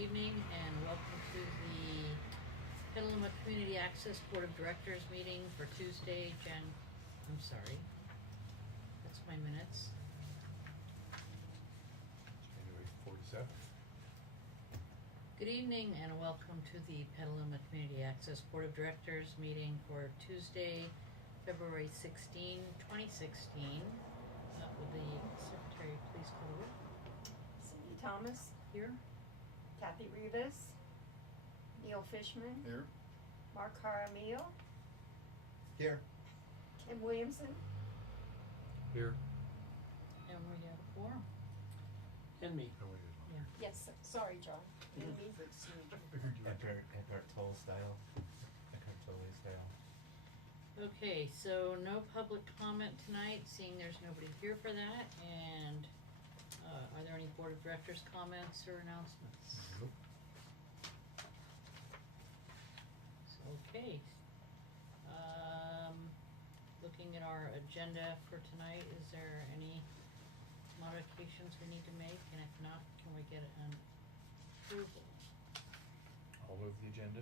evening and welcome to the Petaluma Community Access Board of Directors meeting for Tuesday, that's my minutes. January 47th. Good evening and welcome to the Petaluma Community Access Board of Directors meeting for Tuesday, February 16, 2016. Will the secretary please call the roll? Cindy Thomas, Here. Kathy Rivas, Neil Fishman, Here. Mark Jaramillo, Here. Tim Williamson, Here. And we have a quorum. And me. Yeah. yes, sorry, John, didn't mean to exclude you. Eckhart Tolle style. Eckhart Tolle style. Okay, so no public comment tonight, seeing there's nobody here for that, and are there any board of directors comments or announcements? Nope. Okay. Looking at our agenda for tonight, is there any modifications we need to make, and if not, can we get an approval? I'll move the agenda.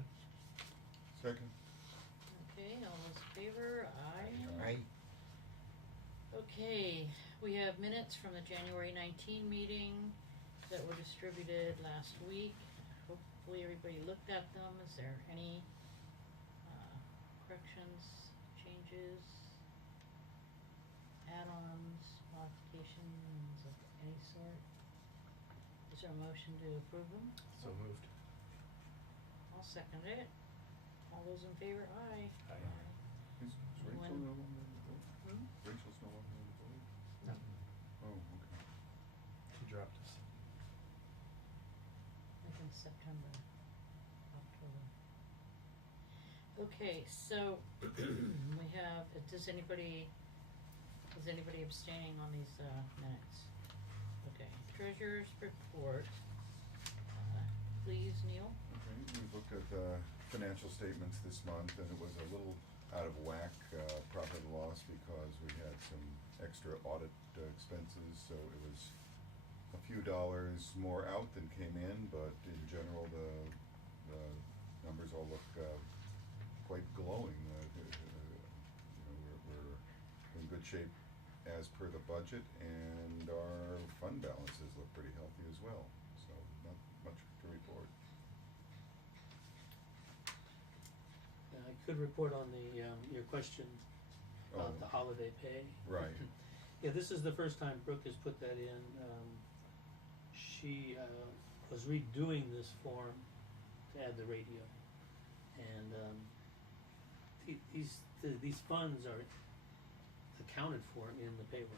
Second. Okay, all those in favor, aye. Aye. Okay, we have minutes from the January 19 meeting that were distributed last week. Hopefully everybody looked at them. Is there any corrections, changes, add-ons, modifications of any sort? Is there a motion to approve them? So moved. I'll second it. All those in favor, aye. Aye. Is Rachel Anyone? no longer on the board? Hmm? Rachel's no longer on the board? No. Oh, okay. She dropped us. I think September, October. Okay, so we have, is anybody abstaining on these minutes? Okay, treasurer's report. Please, Neil. Okay, we looked at the financial statements this month and it was a little out of whack, profit and loss, because we had some extra audit expenses, so it was a few dollars more out than came in, but in general the numbers all look quite glowing. We're in good shape as per the budget, and our fund balances look pretty healthy as well, so not much to report. I could report on the, your question about Oh. the holiday pay. Right. Yeah, this is the first time Brooke has put that in. She was redoing this form to add the radio. And these funds are accounted for in the payroll.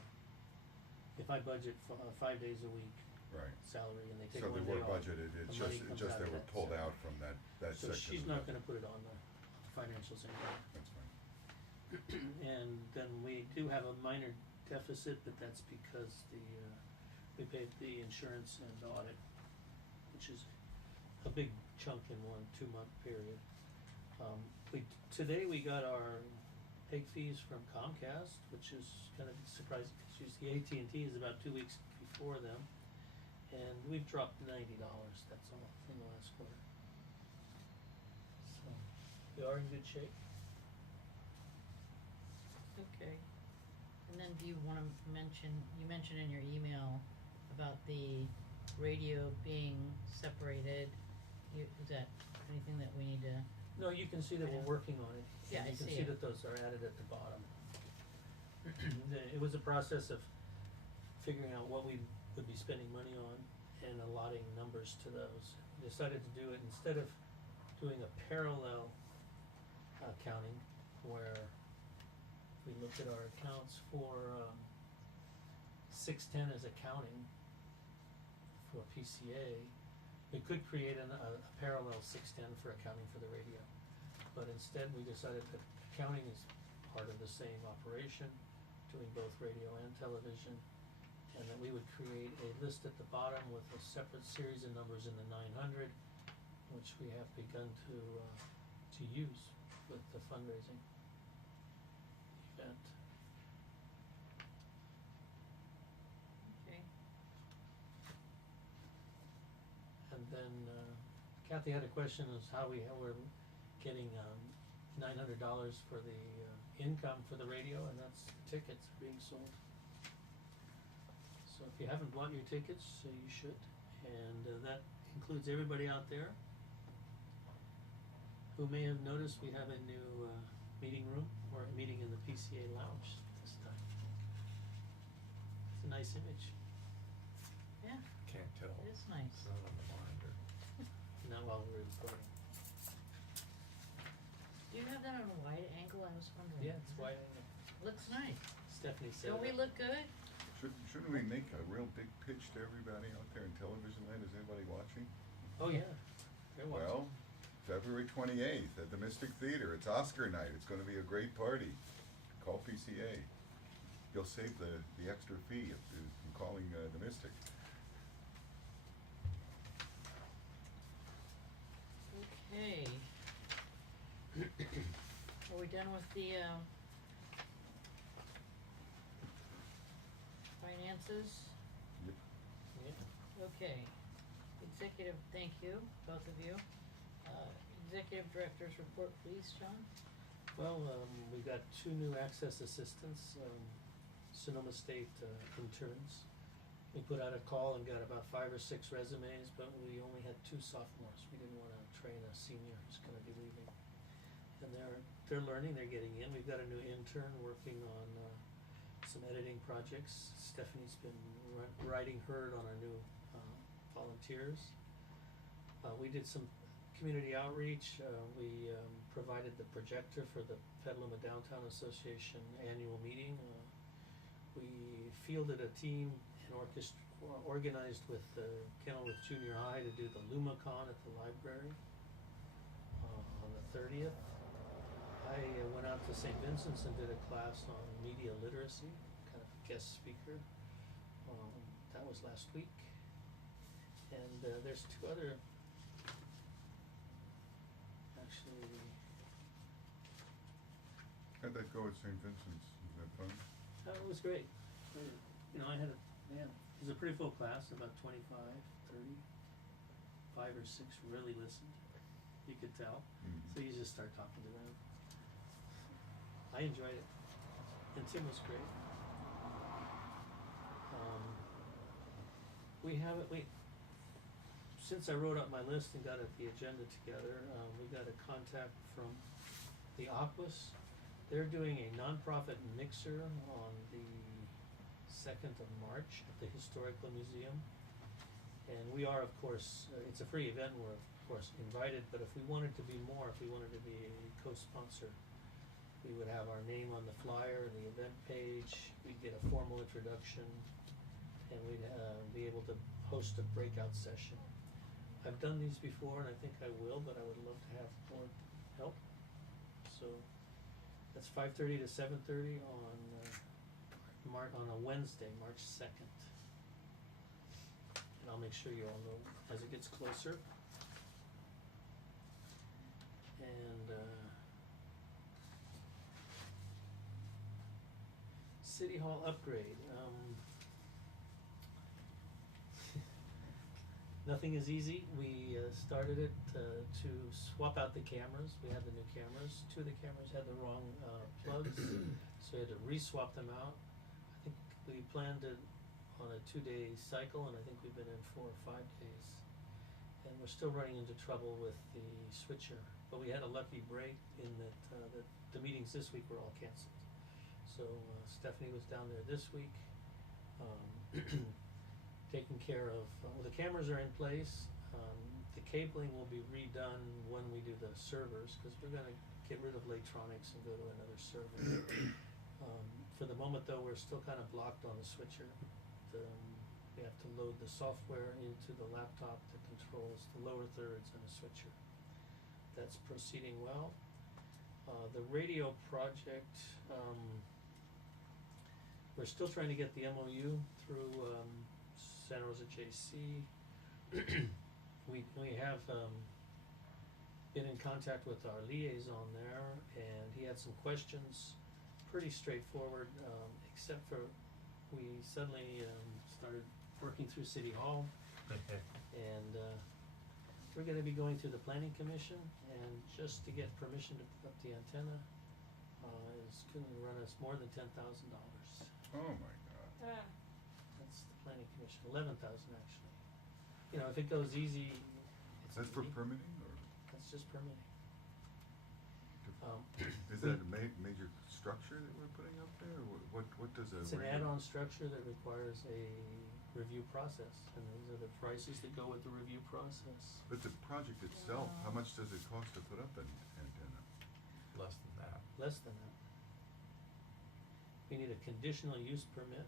If I budget for 5 days a week Right. salary and they take So one they day were off, budgeted, the it's money just comes out they of were that pulled out salary. from that So section. she's of not the- gonna put it on the financials anymore. That's fine. And then we do have a minor deficit, but that's because we paid the insurance and the audit, which is a big chunk in 1-2 month period. Today we got our peg fees from Comcast, which is kind of surprising, because the AT&T is about 2 weeks before them, and we've dropped $90, that's all, in the last quarter. So, we are in good shape. Okay. And then do you wanna mention, you mentioned in your email about the radio being separated. Is that anything that we need to? No, you can see that we're working on it. Yeah, And I you can see see it. that those are added at the bottom. It was a process of figuring out what we would be spending money on and allotting numbers to those. We decided to do it instead of doing a parallel accounting, where we looked at our accounts for 610 as accounting for PCA. We could create a parallel 610 for accounting for the radio, but instead we decided that accounting is part of the same operation, doing both radio and television, and that we would create a list at the bottom with a separate series of numbers in the 900, which we have begun to use with the fundraising event. Okay. And then Kathy had a question as how we're getting $900 for the income for the radio, and that's the tickets being sold. So if you haven't bought your tickets, you should, and that includes everybody out there who may have noticed we have a new meeting room, or a meeting in the PCA lounge this time. It's a nice image, Yeah, Can't tell. it is nice. It's not on the monitor. not while we're recording. Do you have that on a wide angle? I was wondering. Yeah, it's wide. Looks nice. Stephanie said. Don't we look good? Shouldn't we make a real big pitch to everybody out there in television land? Is anybody watching? Oh, yeah, they're watching. Well, February 28th at the Mystic Theater. It's Oscar night. It's going to be a great party. Call PCA. You'll save the extra fee of calling the Mystic. Okay. Are we done with the finances? Yep. Yeah. Okay. Executive, thank you, both of you. Executive Director's report, please, John. Well, we've got 2 new access assistants, Sonoma State interns. We put out a call and got about 5 or 6 resumes, but we only had 2 sophomores. We didn't wanna train a senior who's gonna be leaving. And they're learning, they're getting in. We've got a new intern working on some editing projects. Stephanie's been riding herd on our new volunteers. We did some community outreach. We provided the projector for the Petaluma Downtown Association annual meeting. We fielded a team and organized with Kenilworth Junior High to do the LumaCon at the library on the 30th. I went out to St. Vincent's and did a class on media literacy, kind of guest speaker. That was last week. And there's 2 other, actually, How'd that go at St. Vincent's? Was that fun? it was great. You know, I had it was a pretty full class, about 25, 30, 5 or 6 really listened, you could tell. Mhm. So you just start talking to them. I enjoyed it, and Tim was great. Since I wrote up my list and got the agenda together, we got a contact from the Aquas. They're doing a nonprofit mixer on the 2nd of March at the Historical Museum. And we are, of course, it's a free event, we're of course invited, but if we wanted to be more, if we wanted to be a co-sponsor, we would have our name on the flyer and the event page, we'd get a formal introduction, and we'd be able to host a breakout session. I've done these before and I think I will, but I would love to have more help. So that's 5:30 to 7:30 on a Wednesday, March 2nd. And I'll make sure you all know as it gets closer. And City Hall upgrade. Nothing is easy. We started it to swap out the cameras. We had the new cameras. 2 of the cameras had the wrong plugs, so we had to re-swap them out. I think we planned it on a 2-day cycle, and I think we've been in 4 or 5 days. And we're still running into trouble with the switcher. But we had a lucky break in that the meetings this week were all canceled. So Stephanie was down there this week. Taking care of, the cameras are in place, the cabling will be redone when we do the servers, cause we're gonna get rid of Latronics and go to another server. For the moment though, we're still kinda blocked on the switcher. We have to load the software into the laptop that controls the lower thirds and the switcher. That's proceeding well. The radio project, we're still trying to get the MOU through, Santa Rosa JC. We have been in contact with our liaison there, and he had some questions, pretty straightforward, except for we suddenly started working through City Hall, and we're gonna be going through the planning commission, and just to get permission to put up the antenna, is gonna run us more than $10,000. Oh my God. Ah, That's the planning commission, 11,000 actually. You know, if it goes easy, it's That's for easy. permitting, or That's just permitting. is that a major structure that we're putting up there, or what does a It's an regular- add-on structure that requires a review process, and these are the prices that go with the review process. But the project itself, how Wow. much does it cost to put up an antenna? Less than that. Less than that. We need a conditional use permit,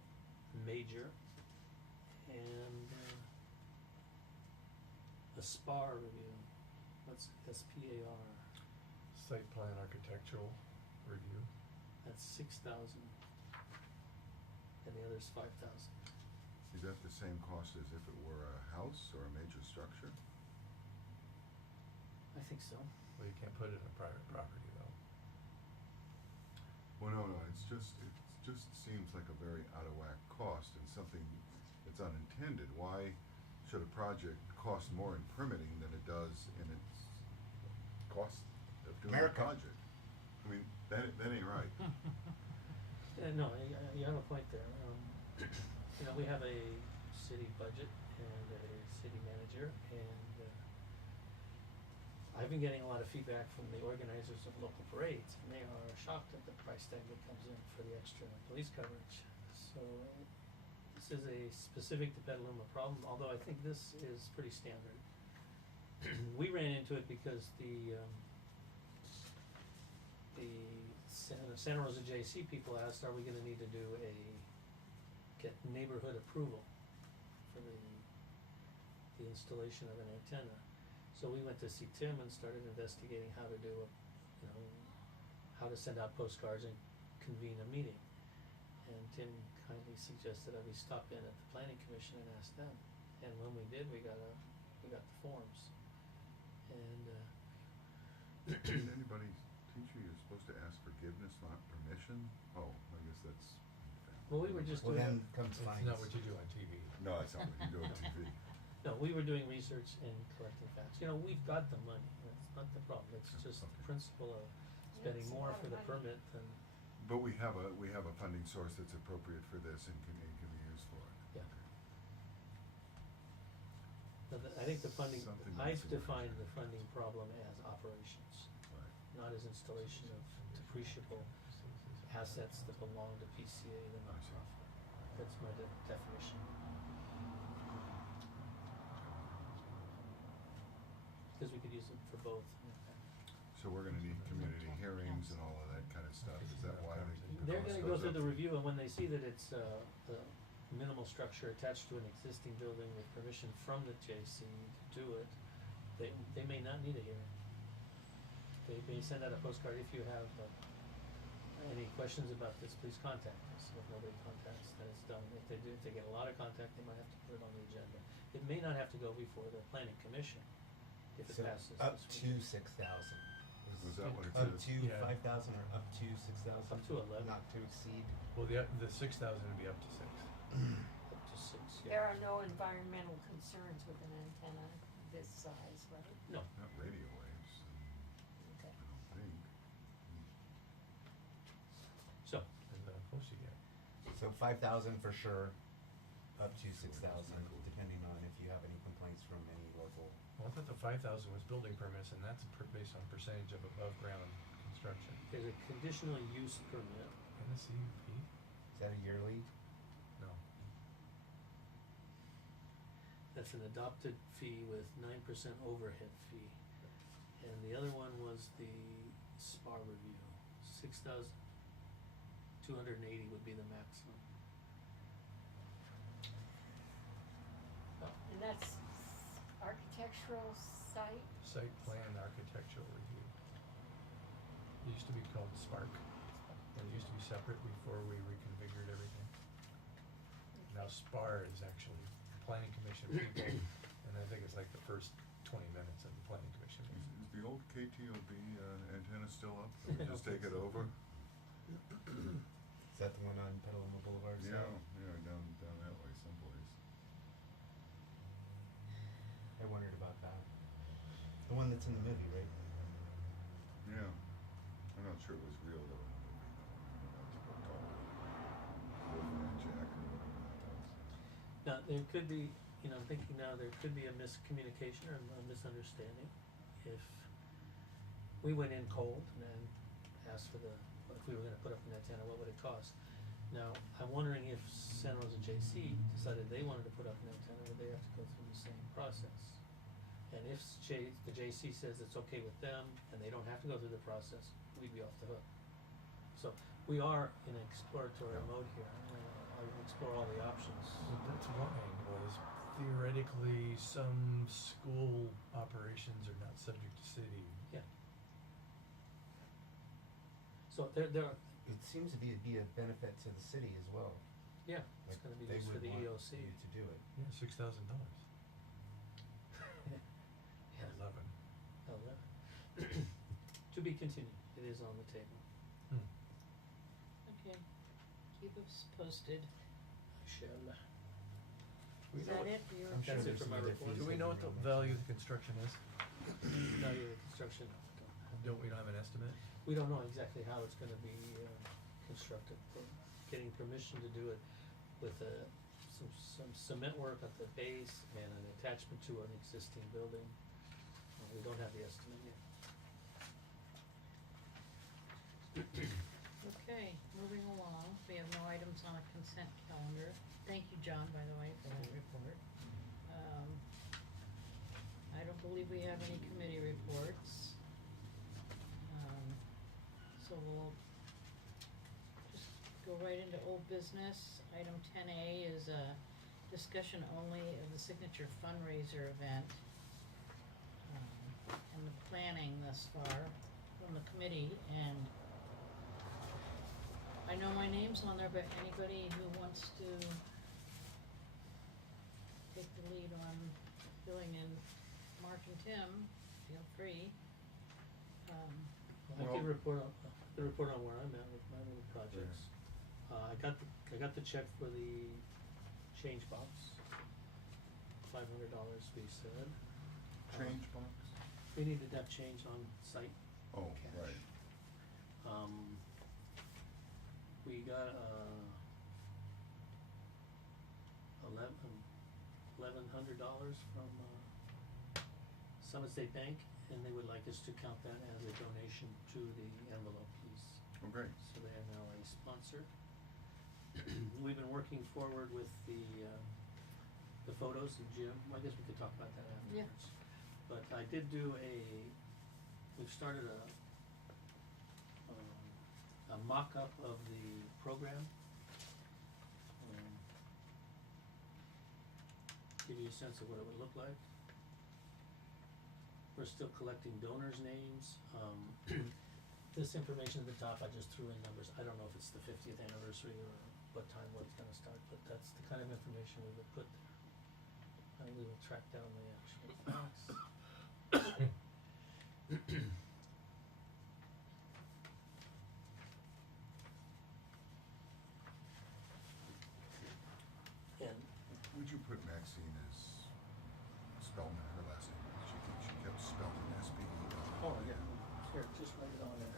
major, and a SPAR review. What's SPAR? Site plan architectural review. That's 6,000. And the other's 5,000. Is that the same cost as if it were a house or a major structure? I think so. Well, you can't put it in a private property though. Well, no, it just seems like a very out of whack cost and something that's unintended. Why should a project cost more in permitting than it does in its cost of doing America. a project? I mean, that ain't right. No, you have a point there. You know, we have a city budget and a city manager, and I've been getting a lot of feedback from the organizers of local parades, and they are shocked at the price tag that comes in for the extra police coverage. So this is a specific to Petaluma problem, although I think this is pretty standard. We ran into it because the Santa Rosa JC people asked, are we gonna need to get neighborhood approval for the installation of an antenna? So we went to see Tim and started investigating how to do how to send out postcards and convene a meeting. And Tim kindly suggested that we stop in at the planning commission and ask them. And when we did, we got the forms. And Didn't anybody teach you you're supposed to ask forgiveness, not permission? Oh, I guess that's. well, we were just Well, doing. then comes It's fines. not what you do on TV. No, that's not what you do on TV. No, we were doing research and collecting facts. You know, we've got the money. That's not the problem. It's just the Okay. principle of spending it's a more lot for of the money. permit than, But we have a funding source that's appropriate for this and can be used for it. yeah. I think the funding, Something I've that's in defined the order. funding problem as operations, Right. not as installation of depreciable assets that belong to PCA, the I see. nonprofit. That's my definition. Because we could use it for both. So we're gonna need community hearings and all of that kind of stuff. Is that why the They're cost gonna go goes through up? the review, and when they see that it's a minimal structure attached to an existing building with permission from the JC to do it, they may not need a hearing. They may send out a postcard, if you have any questions about this, please contact us. If nobody contacts, then it's done. If they do, if they get a lot of contact, they might have to put it on the agenda. It may not have to go before the planning commission, if it So passes up this to week. 6,000. Was that what it Up says? to Yeah. 5,000 or up to 6,000? Up to 11. Not to exceed. Well, the 6,000 would be up to 6. Up to 6, there yeah. are no environmental concerns with an antenna this size, right? No, Not radio waves, Okay. I don't think. so, And the most you get. So 5,000 for sure, up to 6,000, depending on if you have any complaints from any local. Well, I thought the 5,000 was building permits, and that's based on percentage of above ground construction. there's a conditional use permit. And the CUP? Is that a yearly? No. That's an adopted fee with 9% overhead fee. And the other one was the SPAR review, 6,280 would be the maximum. And that's architectural site? Site plan architectural review. It used to be called Spark. It used to be separate before we reconfigured everything. Now SPAR is actually planning commission people, and I think it's like the first 20 minutes of the planning commission Is meeting. the old KTOB antenna still up? Did we just take it over? Is that the one on Petaluma Boulevard? Yeah, down that way someplace. I wondered about that. that's in the movie, right? Yeah. I'm not sure it was real though in the movie though. That's what called Wolfman Jack or whatever that was. Now, there could be, you know, I'm thinking now, there could be a miscommunication or a misunderstanding. If we went in cold and then asked for if we were gonna put up an antenna, what would it cost? Now, I'm wondering if Santa Rosa JC decided they wanted to put up an antenna, would they have to go through the same process? And if the JC says it's okay with them and they don't have to go through the process, we'd be off the hook. So, we are in exploratory Yeah. mode here, I will explore all the options. Well, that's one angle is theoretically some school operations are not subject to city. Yeah. So there are, It seems to be a benefit to the city as well. yeah, it's Like, gonna be they used for would the want EOC. you to do it. Yeah, $6,000. Yeah. 11. Oh, yeah. To be continued, it is on the table. Hmm. Okay, keep us posted. I shall. We Is know that what- it for your I'm sure That's it there's for some my other report. fees Do we that know you what the don't value of mention. the construction is? Value of the construction, We don't have an estimate? we don't know exactly how it's gonna be constructed. We're getting permission to do it with some cement work at the base and an attachment to an existing building. We don't have the estimate yet. Okay, moving along, we have no items on a consent calendar. Thank you, John, by the way, for that report. I don't believe we have any committee reports. So we'll just go right into old business. Item 10A is a discussion only of the signature fundraiser event. And the planning thus far from the committee, and I know my name's on there, but anybody who wants to take the lead on filling in Mark and Tim, feel free. I Well- can report on where I'm at with my little projects. I got the check for the change box, $500 we said. Change box? We needed that change on site. Oh, Cash. right. We got $1,100 from Summit State Bank, and they would like us to count that as a donation to the envelope piece. Oh, great. So they are now a sponsor. We've been working forward with the photos of Jim. Well, I guess we could talk about that Yeah. afterwards. But I did do we've started a mock-up of the program. Give you a sense of what it would look like. We're still collecting donors' names. This information at the top, I just threw in numbers. I don't know if it's the 50th anniversary or what time it's gonna start, but that's the kind of information we would put there. And we will track down the actual facts. And Would you put Maxine's spelling her last name? She kept spelling S-P-E-L. oh yeah, here, just write it on there.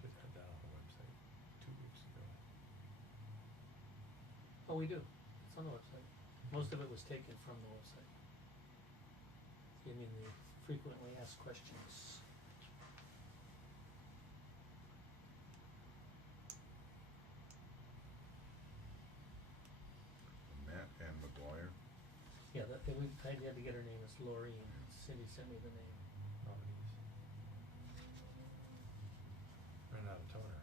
Should have had that on the website 2 weeks ago. Oh, we do. It's on the website. Most of it was taken from the website. You mean the frequently asked questions? Matt and McGuire. Yeah, I had to get her name. It's Lori, and Cindy sent me the name. Nominees. Ran out of toner.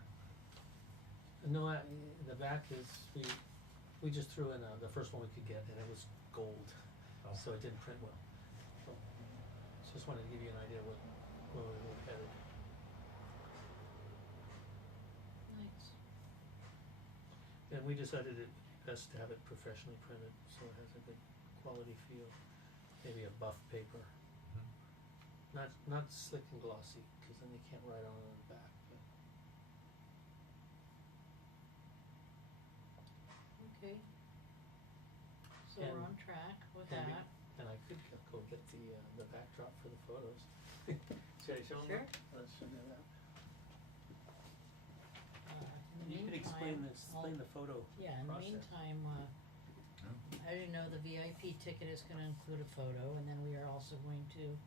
No, the back is, we just threw in the first one we could get, and it was gold, Oh. so it didn't print well. So, just wanted to give you an idea where we were headed. Nice. And we decided it best to have it professionally printed, so it has a good quality feel. Maybe a buff paper, Mhm. not slick and glossy, because then they can't write on it on the back. But Okay. So we're And- on track with and we- that. And I could go get the backdrop for the photos. Should I show them? Sure. Let's show them that. In the You could meantime, explain the photo Yeah, in the process. meantime, No? I didn't know the VIP ticket is gonna include a photo, and then we are also going to,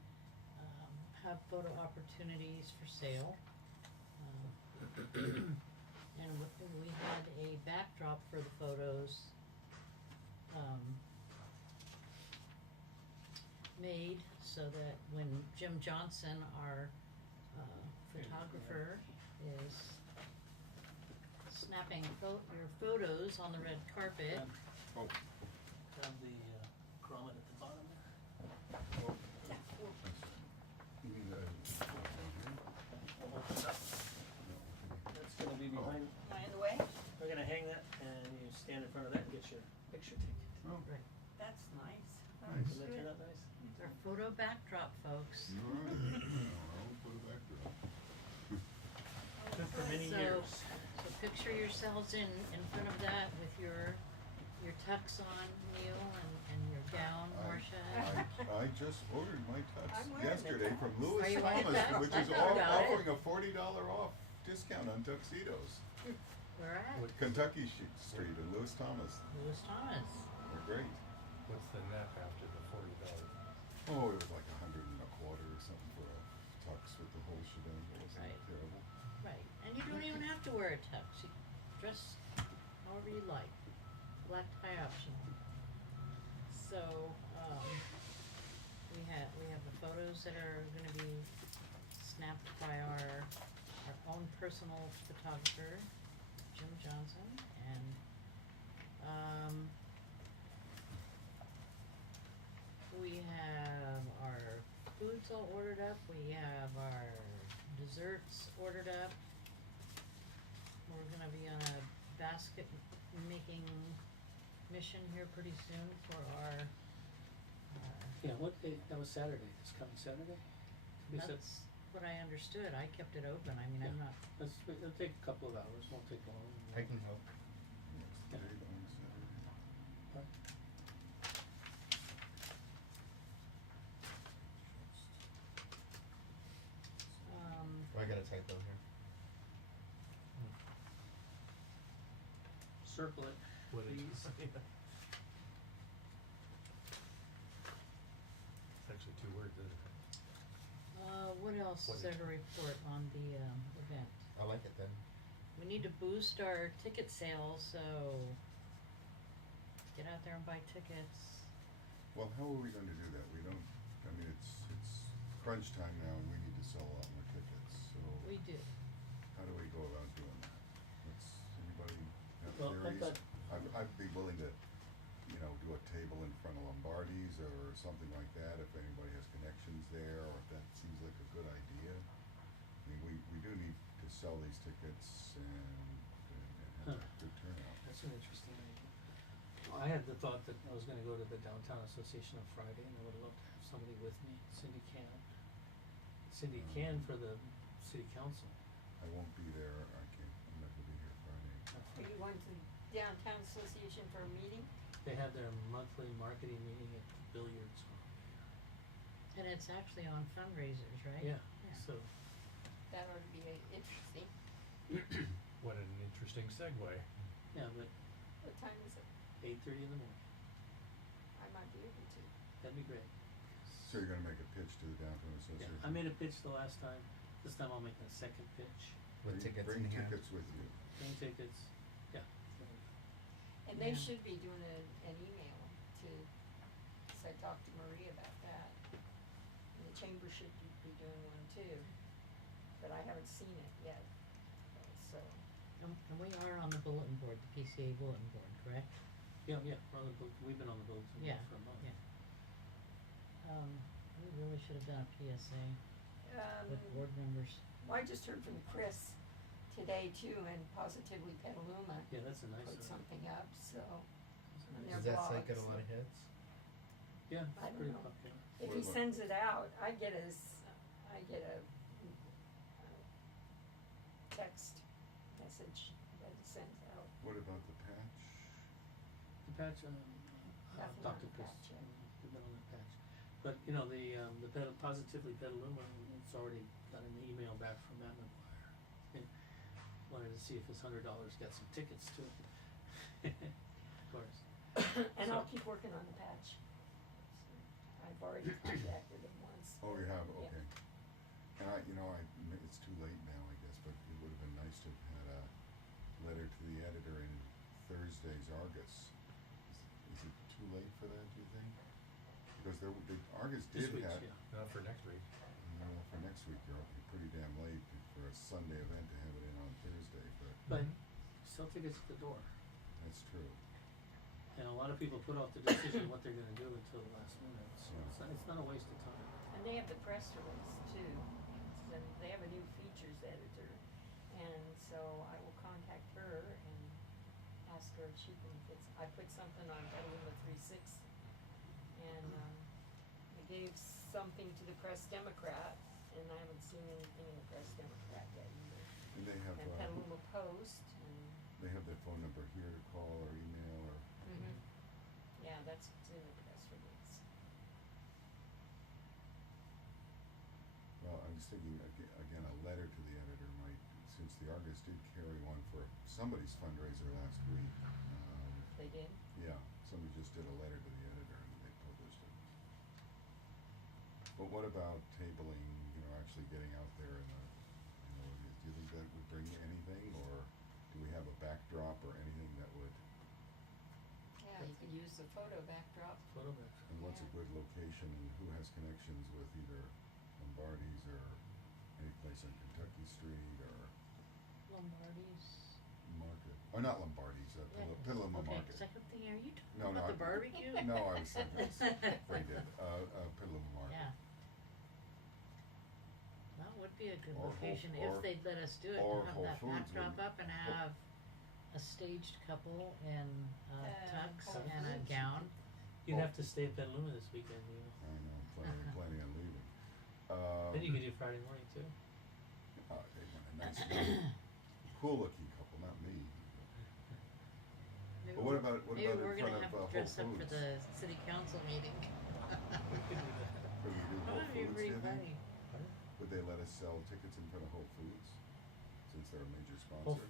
have photo opportunities for sale. And we had a backdrop for the photos, made so that when Jim Johnson, our, photographer, is snapping your photos on the red carpet. Oh, Grab the grommet at the bottom there. well, you mean the, I'll open it up. That's gonna be behind, Am I in the way? we're gonna hang that and you stand in front of that and get your picture taken. oh, Right. That's nice. Nice. Doesn't that turn out nice? It's our photo backdrop, folks. all right, I'll put it back there. Good for many So- years. So picture yourselves in front of that with your tux on, Neil, and your gown, Marcia. I just ordered my tux I'm wearing a yesterday tux. from Are Lewis you wearing a Thomas, tux? which I is thought about it. offering a $40 off discount on tuxedos. Where at? What- Kentucky Street in Lewis Thomas, Lewis Thomas. they're great. What's the net after the $40? Oh, it was like 100 and a quarter or something for a tux with the whole shebang, it wasn't Right. terrible. Right. And you don't even have to wear a tux. You dress however you like. Black tie optional. So, we have the photos that are gonna be snapped by our own personal photographer, Jim Johnson, and we have our foods all ordered up. We have our desserts ordered up. We're gonna be on a basket making mission here pretty soon for our, Yeah, what day, that was Saturday, this coming Saturday? We said, that's what I understood. I kept it open. I mean, I'm Yeah. not, it'll take a couple of hours, won't take long. I can help. What's the Yeah. date on Saturday? Oh, I got a typo here. Circle it, What is please. It's actually 2 words, isn't it? what else What is is- there to report on the, event? I like it then. We need to boost our ticket sales, so get out there and buy tickets. Well, how are we gonna do that? We don't, I mean, it's crunch time now and we need to sell a lot more tickets, so We do. how do we go about doing that? Anybody have Well, I theories? thought- I'd be willing to, do a table in front of Lombardi's or something like that, if anybody has connections there, or if that seems like a good idea. I mean, we do need to sell these tickets and have a good turnout. That's an interesting idea. Well, I had the thought that I was gonna go to the Downtown Association on Friday, and I would love to have somebody with me, Cindy Can. Cindy Can for the city council. I won't be there, I'm not gonna be here Friday. Are you going to Downtown Association for a meeting? They have their monthly marketing meeting at the billiards hall. And it's actually on fundraisers, right? Yeah, Yeah. so, That ought to be interesting. What an interesting segue. yeah, but What time is it? 8:30 in the morning, I might be able to. that'd be great. So you're gonna make a pitch to the Downtown Yeah, Association? I made a pitch the last time, this time I'll make a second pitch, With tickets Bring in hand. tickets with you. bring tickets, yeah. And they Yeah. should be doing an email to, cause I talked to Marie about that. And the chamber should be doing one too, but I haven't seen it yet, so. And we are on the bulletin board, the PCA bulletin board, correct? Yeah, we're on the we've been on the bulletin board Yeah, for a month. yeah. We really should have done a PSA with board members. Well, I just heard from Chris today too, and positively Petaluma Yeah, that's a nice put one. something up, so. That's a And nice their Does that site get a blogs. lot of hits? Yeah, I it's don't pretty know. popular. If What he about- sends it out, I get a text message that he sends out. What about the patch? patch, Nothing on Dr. the Chris, patch yet. put that on the patch. But, you know, the Positively Petaluma, it's already got an email back from Matt McGuire. And wanted to see if his $100 got some tickets to it. Of course. And I'll So- keep working on the patch. I've already contacted him once. Oh, you have, Yeah. okay. And it's too late now, I guess, but it would have been nice to have had a letter to the editor in Thursday's Argus. Is it too late for that, do you think? Because the Argus This did week's, have, yeah. Not for next week. no, for next week, you're pretty damn late for a Sunday event to have it in on Thursday, but But sell tickets at the door. that's true. And a lot of people put off the decision what they're gonna do until the last minute, so it's not a waste of time. And they have the press release too. So they have a new features editor. And so I will contact her and ask her if she can I put something on Petaluma 360. And I gave something to the Press Democrat, and I haven't seen anything in the Press Democrat yet either. And they have, And Petaluma Post and, they have their phone number here to call or email or, yeah, that's what's in the press release. well, I was thinking, again, a letter to the editor might, since the Argus did carry one for somebody's fundraiser last week. They did? Yeah, somebody just did a letter to the editor and they published it. But what about tabling, actually getting out there and, do you think that would bring anything, or do we have a backdrop or anything that would, Yeah, you could use the photo backdrop. Photometric. and what's a Yeah. good location and who has connections with either Lombardi's or any place on Kentucky Street or Lombardi's. Market, or not Lombardi's, Petaluma Okay, Market. 'cause I kept thinking, are you talking No, about no, the barbecue? No, I was thinking, it's very good, Petaluma Market. Yeah. That would be a good Or Whole- location or- if they'd let us do it, or and have Whole that Foods backdrop would- up and have a staged couple in tux Whole and a Foods. gown. You'd Oh. have to stay at Petaluma this weekend, you know. I know, planning on leaving. Then you could do Friday morning too. They want a nice, cool-looking couple, not me. Maybe But what we're- about maybe in we're front gonna of, have to Whole dress up for Foods? the city council meeting. We could do that. Could we do That Whole would be Foods, do pretty you think? funny. Would they let us sell tickets in front of Whole Foods, since they're a major Well, sponsor?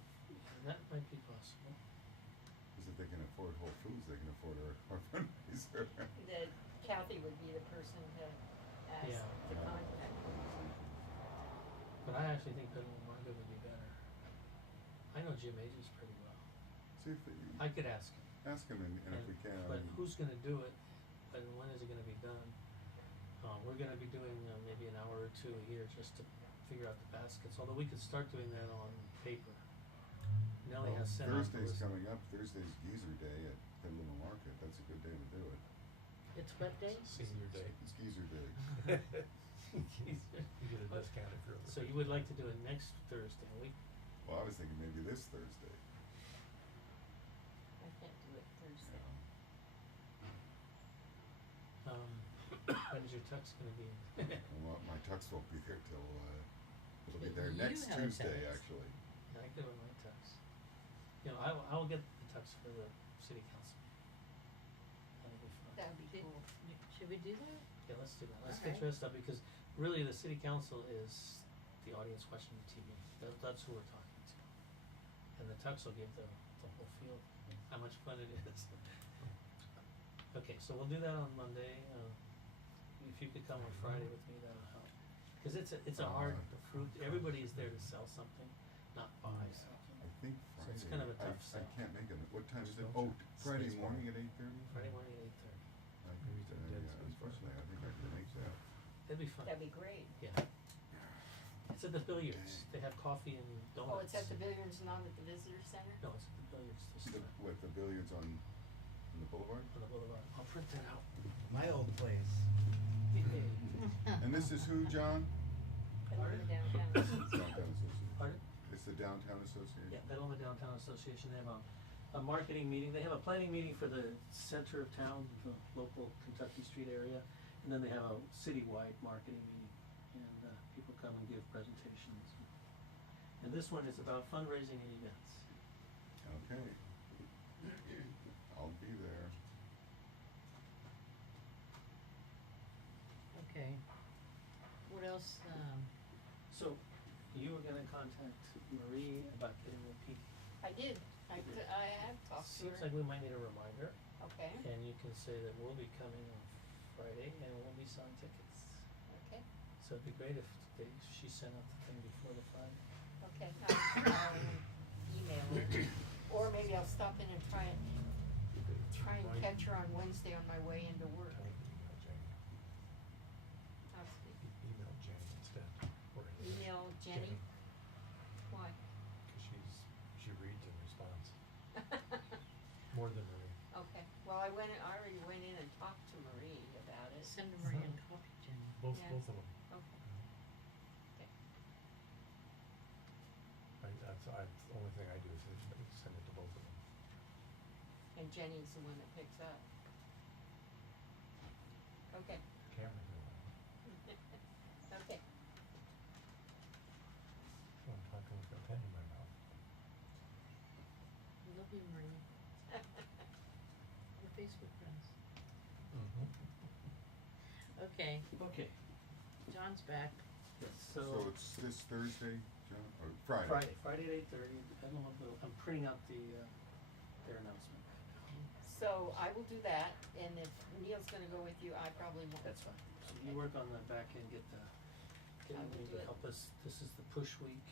that might be possible. Because if they can afford Whole Foods, they can afford our fundraiser. That Kathy would be the person to ask Yeah. to contact. But I actually think Petaluma Market would be better. I know Jim Ages pretty well. See if they, I could ask him. ask them, and if we can, But who's gonna do it, and when is it gonna be done? We're gonna be doing maybe an hour or two a year just to figure out the baskets, although we could start doing that on paper. Nellie Well, has sent out the Thursday's list. coming up, Thursday's Geezer Day at Petaluma Market, that's a good day to do it. It's what day? Senior day. It's Geezer Day. You get a discount if you're over So you 50. would like to do it next Thursday, we, Well, I was thinking maybe this Thursday, I can't do it you Thursday. know. when's your tux gonna be? Well, my tux won't be there till, it'll be But there you next have a Tuesday, tux. actually. I could wear my tux. You know, I will get the tux for the city council. That'll be fun. That would be Did- cool. Should we do that? Yeah, let's do that. Let's Okay. get dressed up because really the city council is the audience watching the TV. That's who we're talking to. And the tux will give the whole feel how much fun it is. Okay, so we'll do that on Monday. If you could come on Friday with me, that'll help. Cause it's a hard fruit. Everybody is there to sell something, not buy something. I think So Friday, it's kind of a tough I sell. can't make it, what time is it? Don't Oh, you? Friday Sneeze morning ball. at 8:30? Friday morning at 8:30. Maybe it's a dead Yeah, sneeze ball. unfortunately, I think I can make that. That'd be fun. That'd be great. Yeah. It's at the billiards. They have coffee and donuts. Oh, it's at the Billiards, not at the Visitor Center? No, it's at the billiards this The, time. what, the billiards on the boulevard? On the boulevard. I'll print that out. My old place. And this is who, John? Petaluma downtown. Downtown Association. Pardon? It's the Downtown Association? Yeah, Petaluma Downtown Association, they have a marketing meeting, they have a planning meeting for the center of town, the local Kentucky Street area, and then they have a citywide marketing meeting, and, people come and give presentations. And this one is about fundraising and events. Okay. I'll I'll be there. Okay. What else, So, you were gonna contact Marie about getting the I did, I have talked to her. Seems like we might need a reminder, Okay, and you can say that we'll be coming on Friday and we'll be selling tickets. okay, So it'd be great if she sent out the thing before the Friday. okay, I'll email her, or maybe I'll stop in and try and catch her on Wednesday on my way into work. I think email Jane. I'll speak. Email Jane instead. Or Email Jenny, why? Cause she reads and responds, more than Marie. Okay, well, I already went in and talked to Marie about it. send Marie and copy Jenny. Both Yeah. of them. Okay, okay, That's the only thing I do is send it to both of them. and Jenny's the one that picks up. Okay, Cameron did one. okay, So I'm talking with a pen in my mouth. I love you, Marie. We're Facebook friends. Mm-hmm. Okay, Okay, John's back. So it's this Thursday, John, or Friday? Friday at 8:30, I don't know, I'm printing out their announcement. so I will do that, and if Neil's gonna go with you, I probably won't. That's fine. So you Okay. work on the back end, get I will maybe do it. help us, this is the push week.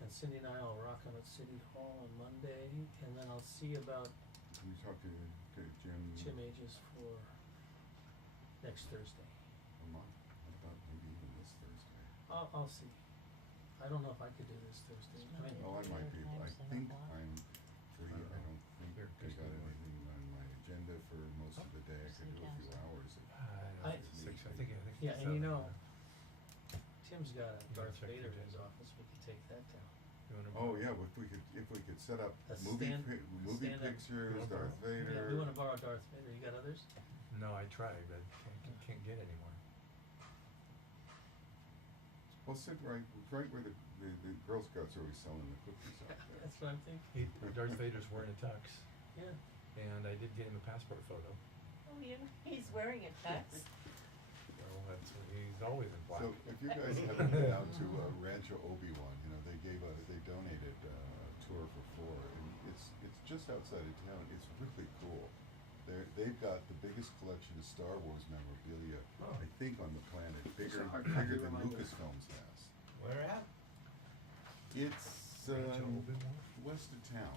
And Cindy and I'll rock 'em at City Hall on Monday, and then I'll see about Can you talk to Jim? Jim Ages for next Thursday. A month? I thought maybe even this Thursday. I'll see. I don't know if I could do this Thursday. I mean, Oh, I might be, I think I'm free, I I don't think Here, I just got give me one. anything on my agenda for most of the day, I could do a few hours. I- I think yeah, and you seven, know, Tim's got a You Darth gotta check Vader your in his agenda. office, we could take that down. You wanna Oh, borrow- yeah, if we could set up A movie stand- movie stand-up. pictures, You wanna Darth borrow? Yeah, Vader. we wanna borrow Darth Vader, you got others? No, I tried, but can't get any more. Well, sit right where the Girl Scouts are always selling the cookies out there. That's what I'm thinking, Darth Vader's wearing a tux, yeah. and I did get him a passport photo. Oh, he's wearing a tux? He's always in black. So if you guys haven't been out to Rancho Obi-Wan, they donated a tour for 4, and it's just outside of town. It's really cool. They've got the biggest collection of Star Wars memorabilia, Oh. I think, on the planet, bigger hard copy than reminder. Lucasfilms has. Where at? It's Rancho Obi-Wan? west of town.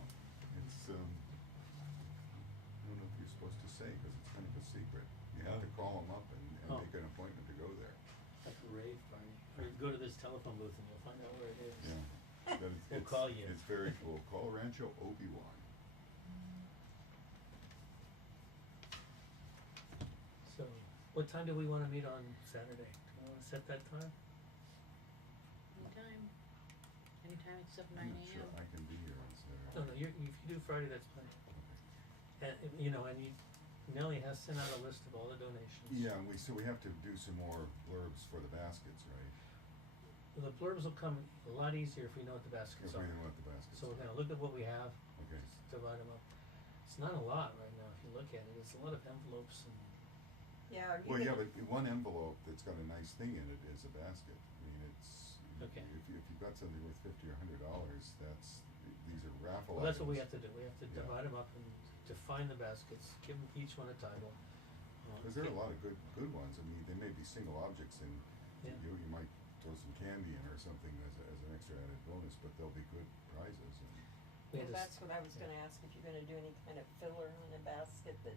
It's I don't know if you're supposed to say because it's kind of a secret. You have to call them up and Oh. make an appointment to go there. Like a rave party, or go to this telephone booth and you'll find out where it is. Yeah. But We'll call you. It's very cool. Call Rancho Obi-Wan. So, what time do we wanna meet on Saturday? Do we wanna set that time? Anytime except I'm 9 not sure AM. I can be here on Saturday. No, if you do Friday, that's plenty. Okay. And, Nellie has sent out a list of all the donations. Yeah, so we have to do some more blurbs for the baskets, right? Well, the blurbs will come a lot easier if we know what the baskets If we are. know what the baskets So we're are. gonna look at what we have, Okay. just divide them up. It's not a lot right now, if you look at it, it's a lot of envelopes and, Yeah, are you Well, yeah, gonna- but one envelope that's got a nice thing in it is a basket. I mean, it's, Okay. if you've got something worth $50 or $100, these are raffle well, that's what we have items. to do, we have to Yeah. divide them up and define the baskets, give them each one a title. Cause there are a lot of good ones. I mean, they may be single objects and Yeah. you might throw some candy in or something as an extra added bonus, but they'll be good prizes and. We Well, had that's what I was gonna ask, if you're gonna do any kind of filler in a basket that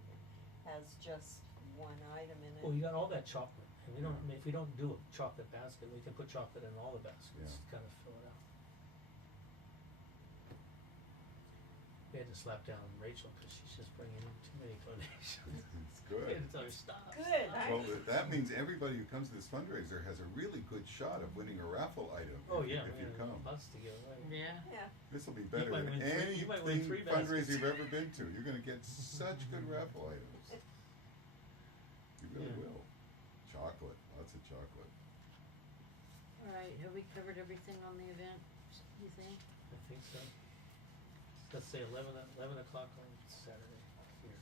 has just one item in it. Well, you got all that chocolate, and we don't, Yeah. if we don't do a chocolate basket, we can put chocolate in all the baskets, Yeah. to kind of fill it out. We had to slap down Rachel, cause she's just bringing in too many donations. It's We good. had to tell her, stop. Good, stop." Well, that means everybody who comes to this fundraiser has a really good shot of winning a raffle item Oh, if yeah, if you we come. have lots to give away. Yeah. Yeah, This'll be better might than win you might win anything 3 fundraiser baskets. you've ever been to. You're gonna get such good raffle items. You really Yeah. will. Chocolate, lots of chocolate. Alright, have we covered everything on the event, you think? I think so. Let's say 11 o'clock on Saturday here.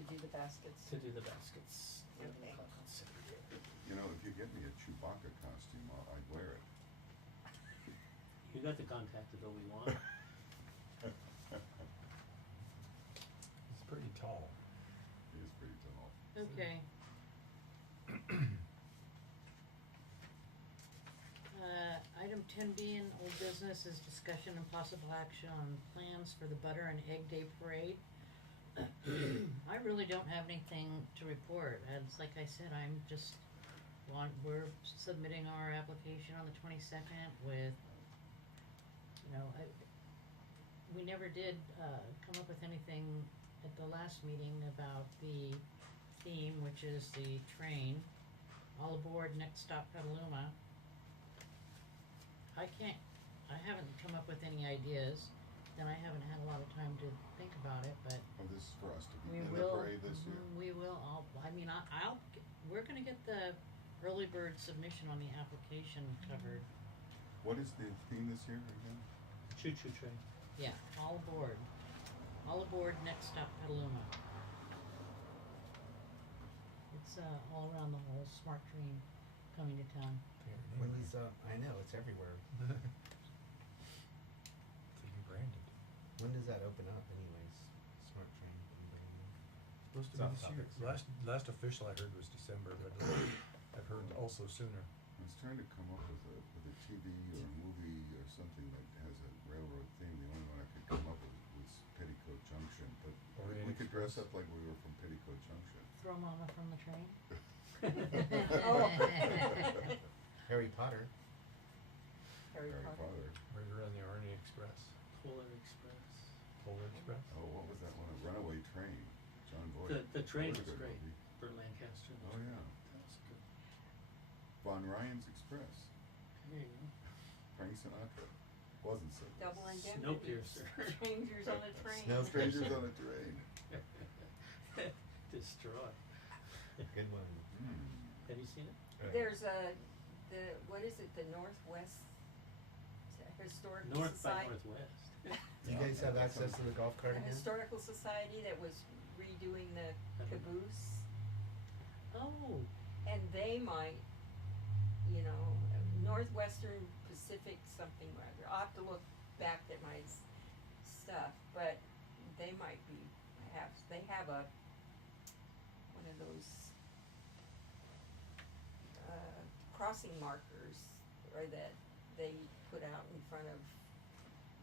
To do the baskets. to do the baskets. Okay. 11 o'clock on Saturday. You know, if you get me a Chewbacca costume, I'd wear it. You got the contact of Obi-Wan. It's pretty tall. He is pretty tall. Okay. Item 10B in old business is discussion and possible action on plans for the Butter and Egg Day Parade. I really don't have anything to report. It's like I said, we're submitting our application on the 22nd with, we never did come up with anything at the last meeting about the theme, which is the train. All aboard, next stop Petaluma. I haven't come up with any ideas, and I haven't had a lot of time to think about it, but Oh, this is for us to we be in the will, parade this year? we will, we're gonna get the early bird submission on the application covered. What is the theme this year again? Choo-choo train. Yeah, all aboard. All aboard, next stop Petaluma. It's, all around the whole smart train coming to town. Wendy's, I know, it's everywhere. To be branded. When does that open up anyways? Smart train, anybody know? Supposed to It's be off this year. topic, sorry. Last official I heard was December, but I've heard also sooner. I was trying to come up with a TV or a movie or something that has a railroad theme. The only one I could come up with was Petticoat Junction, but Orient we could dress Express. up like we were from Petticoat Junction. Throw mama from the train. Oh. Harry Potter. Harry Harry Potter. Potter. We're on the Orient Express. Polar Express. Polar Express. Oh, what was that one? A Runaway Train. John Boyd. The train That was a good great movie. for Lancaster. Oh, yeah. That was good. Von Ryan's Express. There you go. Frank Sinatra. Wasn't so good. Double indemnity. Snowpiercer. Strangers on a train. Snow- Strangers on a Train. Destroy. Good one. Have you seen it? There's what is it, the Northwest Historical North by Society? Northwest. Do you guys have access to the golf cart The again? Historical Society that was redoing the caboose, Oh, and they might, Northwestern Pacific something or other. I'll have to look back at my stuff, but they might be, perhaps, they have one of those crossing markers, or that they put out in front of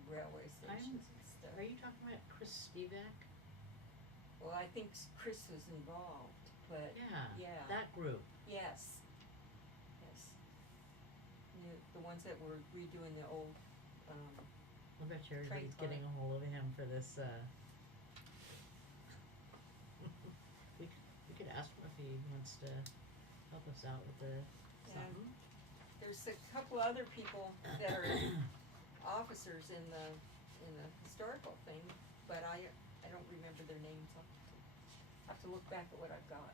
railway stations and stuff. are you talking about Chris Spivak? Well, I think Chris was involved, but yeah. That group. Yes. The ones that were redoing the old, I bet you everybody's Train getting a hold of him for this, we could ask him if he wants to help us out with the something. there's a couple other people that are officers in the historical thing, but I don't remember their names. I'll have to look back at what I've got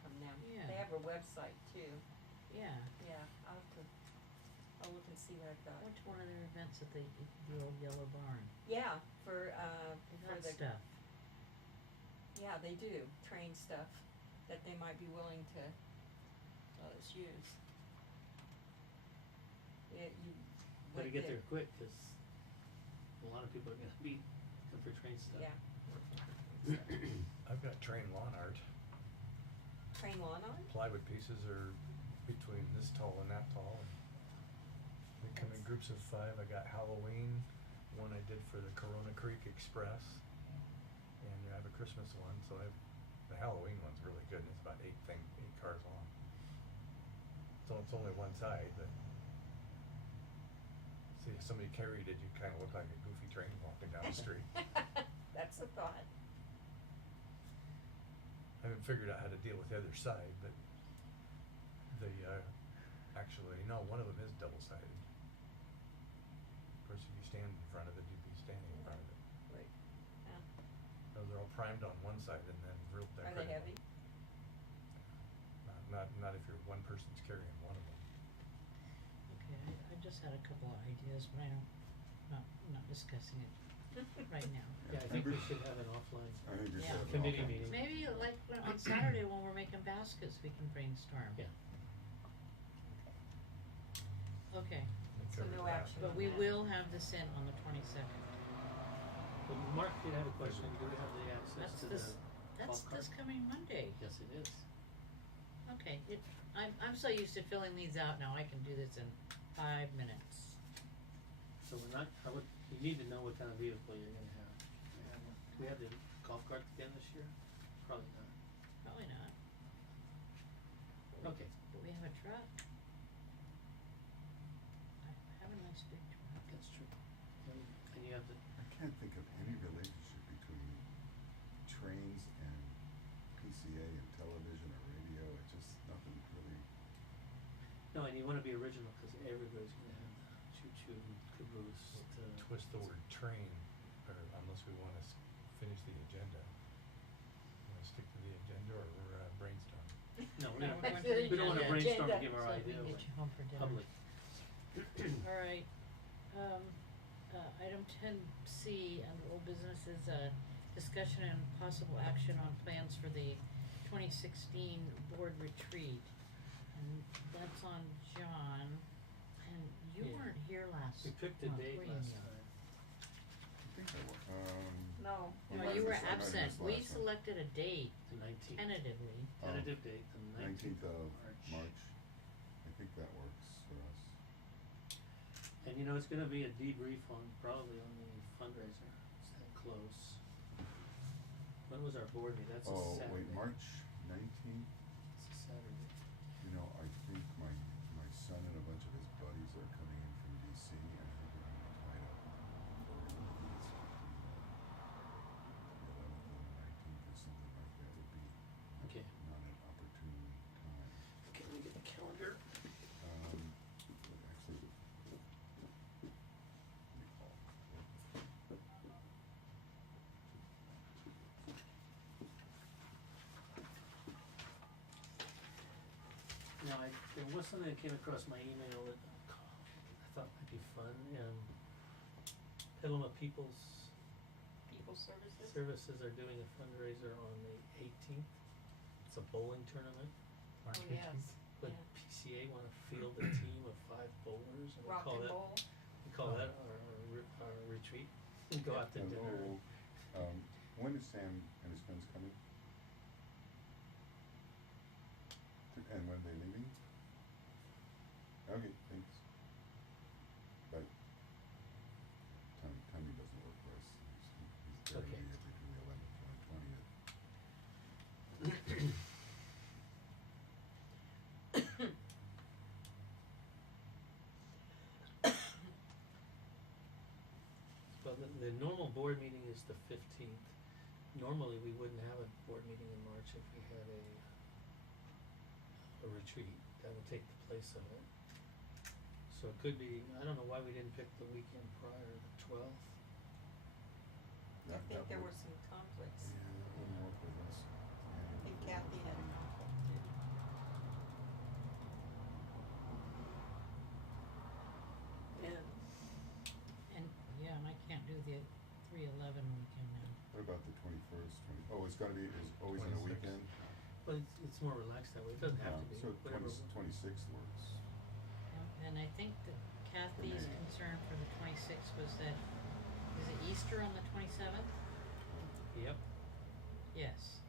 from them. Yeah. They have a website too. Yeah, Yeah, I'll look and see what I've I got. went to one of their events at the old yellow barn. Yeah, for They got the, stuff. yeah, they do, train stuff that they might be willing to let us use. Yeah, you Better went get there quick, cause a lot of people are gonna be looking for train stuff. Yeah. I've got train lawn art. Train lawn art? Plywood pieces are between this tall and that tall. They come in groups of 5. I got Halloween, one I did for the Corona Creek Express, and I have a Christmas one. So the Halloween one's really good. And it's about 8 cars long. So it's only one side, but see, if somebody carried it, you kind of look like a goofy train walking down the street. That's a thought. I haven't figured out how to deal with the other side, but actually, no, one of them is double-sided. Of course, if you stand in front of it, you'd be standing in front of it. Right. Yeah. Those are all primed on one side and then real Are decorated. they heavy? Not if you're one person's carrying one of them. Okay, I just had a couple of ideas, but I'm not discussing it right now. Yeah, I think we should have an offline I think we should Yeah. have an committee offline- meeting. Maybe like on Saturday when we're making baskets, we can brainstorm. Yeah. Okay, We'll So cover no that. action. but we will have this in on the 22nd. But Mark did have a question, do we have the access That's to this, the that's golf cart? this coming Monday. Yes, it is. Okay, I'm so used to filling these out now, I can do this in 5 minutes. So we're not, you need to know what kind of vehicle you're gonna have. Do we have the golf cart again this year? Probably not. Probably not, Okay, but we have a truck. I have a nice big truck. that's true. And you have the, I can't think of any relationship between trains and PCA and television or radio. It's just nothing really. no, and you wanna be original, cause everybody's gonna have the choo-choo caboose, Twist the word train, or unless we wanna finish the agenda. Wanna stick to the agenda or brainstorm? No, we No, don't, we're going we don't wanna to the brainstorm to agenda. give our So we idea can away get you home for dinner. public. Alright, item 10C under old business is discussion and possible action on plans for the 2016 board retreat. And that's on John, and you Yeah. weren't here last We picked a month, date were you, last Neil? time. I think I wa- No. I'm No, not you were here- I'm not here absent, this we last one. selected a date The 19th. tentatively. Tentative date, the 19th 19th of March. March. I think that works for us. And you know, it's gonna be a debrief on, probably on the fundraiser, it's that close. When was our board meeting? That's a Oh, Saturday. wait, March 19th? It's a Saturday. You know, I think my son and a bunch of his buddies are coming in from DC, and I think we're gonna be tied up for the 11th and 19th or something like that would be Okay. not an opportune time. Can we get the calendar? Actually, let me call. Now, there was something that came across my email that I thought might be fun, and Petaluma People's People services? Services are doing a fundraiser on the 18th. It's a bowling tournament. March Oh, 18th? yes, But yeah. PCA wanna field a team of 5 bowlers, and Rock and roll. we call that our retreat. We go out to dinner. Hello, when is Sam and his friends coming? And when are they leaving? Okay, thanks. Bye. Timing doesn't work for us. He's barely Okay. here between the 11th and the 20th. Well, the normal board meeting is the 15th. Normally, we wouldn't have a board meeting in March if we had a retreat that would take the place of it. So it could be, I don't know why we didn't pick the weekend prior, the 12th. I think there would- were some conflicts. Yeah, that wouldn't work with us. I think Kathy had a conflict too. And And, yeah, and I can't do the 3/11 weekend now. What about the 21st, it's gonna be, it's always on a 26th. weekend? But it's more relaxed that way, it doesn't have to be, So whatever. 26th works. And I think that Kathy's me. concern for the 26th was that, is it Easter on the 27th? Yep, Yes.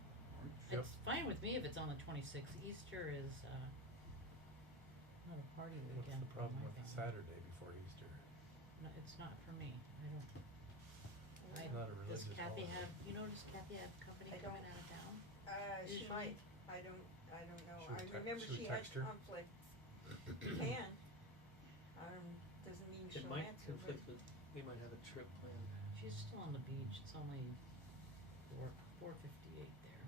March? Yep. It's fine with me if it's on the 26th. Easter is, not a party What's weekend the for problem my with the family. Saturday before Easter? No, it's not for me. I don't. It's not a Does religious Kathy holiday. have, does Kathy have company I coming don't- out of town? she Usually. might, I don't know, Should we I te- remember should we she had text her? conflicts. Can, doesn't mean it she'll might answer, but conflict with, we might have a trip planned. She's still on the beach. It's only 4:58 there.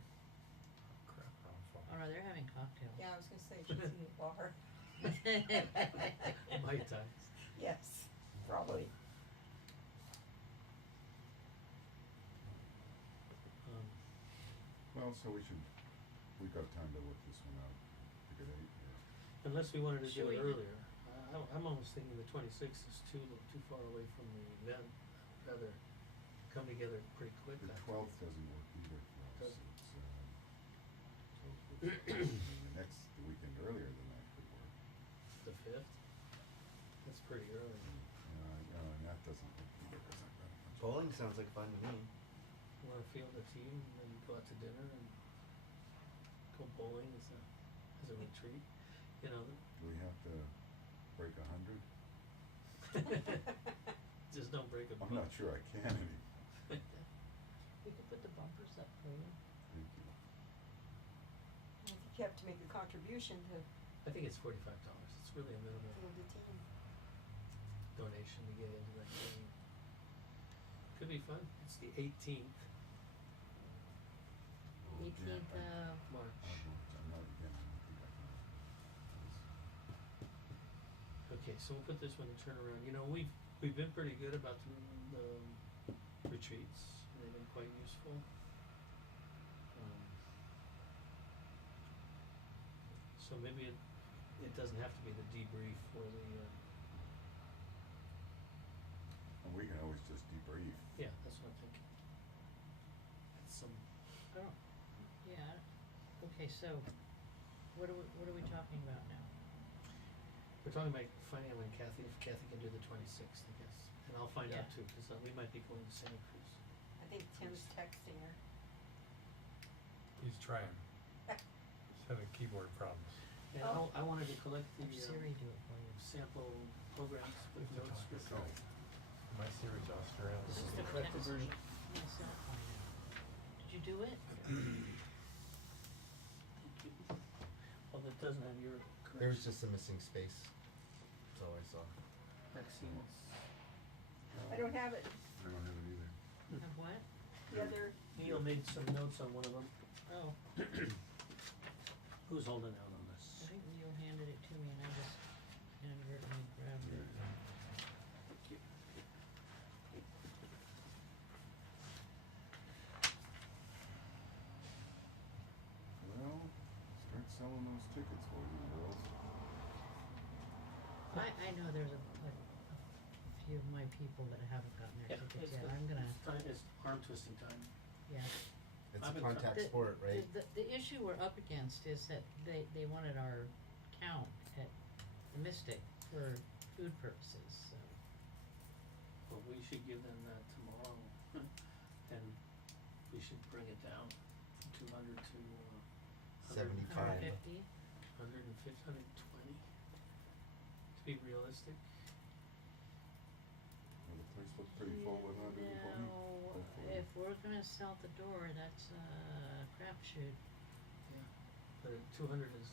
Crap, wrong phone. Oh no, they're having cocktails. yeah, I was gonna say she's in the bar. Mai Tais. Yes, probably. Well, so we've got time to work this one out, pick a date, or, Unless we wanted to Should do it we- earlier. I'm almost thinking the 26th is too far away from the event. I'd rather come together pretty quick. The I think. 12th doesn't work either for us. Doesn't. The weekend earlier than that could work. The 5th? That's pretty early. And that doesn't work either. Bowling sounds like fun to me. You wanna field a team and then go out to dinner and go bowling as a retreat, you know? Do we have to break 100? Just don't break a I'm bump. not sure I can anymore. We could put the bumpers up for you. Thank you. I think you have to make a contribution to I think it's $45. It's really a minimal field the team. donation to get into that game. Could be fun. It's the 18th 18th of March. I'm not again. I don't think I can. Okay, so we'll put this one in turnaround. You know, we've been pretty good about the retreats. They've been quite useful. So maybe it doesn't have to be the debrief or the And we can always just debrief. yeah, that's what I'm thinking. That's some I don't, yeah, okay, so what are we talking about now? we're talking about finding out when if Kathy can do the 26th, I guess, and I'll find out Yeah. too, because we might be going to Santa Cruz. I think Tim's texting her. He's trying. He's having keyboard problems. And Oh. I wanted to collect the Have Siri do it for you. sample programs with Who's the notes. talker? My Siri's Australian. This is Just the a corrected text. version. Myself, I know. Did you do it? Well, that doesn't have your correction. There was just a missing space. That's all I saw. Vaccines. I don't have it. I don't have it either. Have what? The other, Neil made some notes on one of them. Oh, Who's holding out on I this? think Neil handed it to me and I just inadvertently grabbed it. Well, start selling those tickets, boys and girls. I know there's a few of my people that haven't gotten their tickets yet. I'm gonna, It's arm twisting time. yeah. It's I've a been contact The- sport, right? The issue we're up against is that they wanted our count at the Mystic for food purposes, so. But we should give them that tomorrow. And we should bring it down from 200 to 75. 150? 150, 120. To be realistic. Well, the place looked pretty full with 120. No, Hopefully. if we're gonna sell at the door, that's a crapshoot. Yeah. But 200 is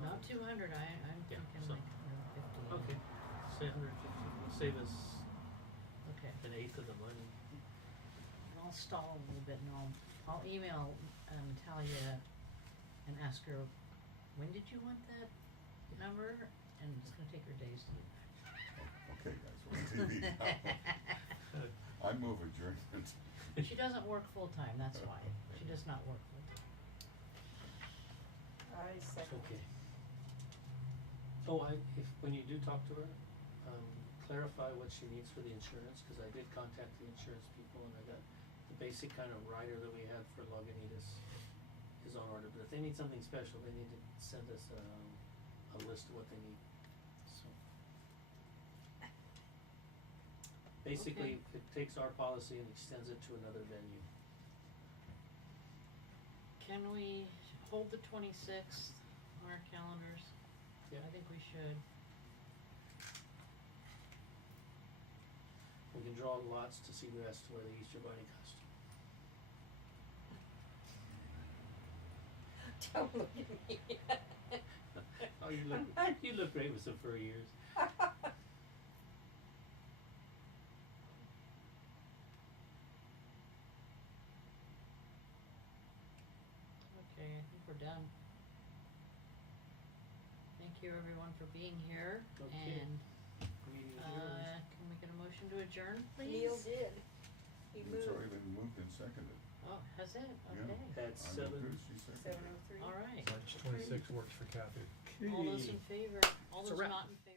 Not 200, I'm Yeah, thinking so- like 150. Okay, say 150. It'll save us Okay, an eighth of the money. I'll stall a little bit and I'll email Talia and ask her, when did you want that number? And it's gonna take her days to do Okay, guys, we're on TV now. I move adjournment. that. She doesn't work full-time, that's why. She does not work full-time. I second. Okay. Oh, when you do talk to her, clarify what she needs for the insurance, cause I did contact the insurance people and I got the basic kind of rider that we had for Lagunitas is on order, but if they need something special, they need to send us a list of what they need, so. Basically, it takes our policy and extends it to another venue. Can we hold the 26th on our calendars? Yeah. I think we should. We can draw lots to see who has to wear the Easter Bunny costume. Don't look at me. Oh, you look great with some furry ears. Okay, I think we're done. Thank you everyone for being here Okay. and Meeting adjourned. can we get a motion to adjourn, please? Neil did. He It's moved. already been moved and seconded. Oh, has it? Yeah. Okay. At I seven. moved it, she seconded it. 7:03. All right. March 26 works for Kathy. All those in favor, all It's a those wrap. not in favor.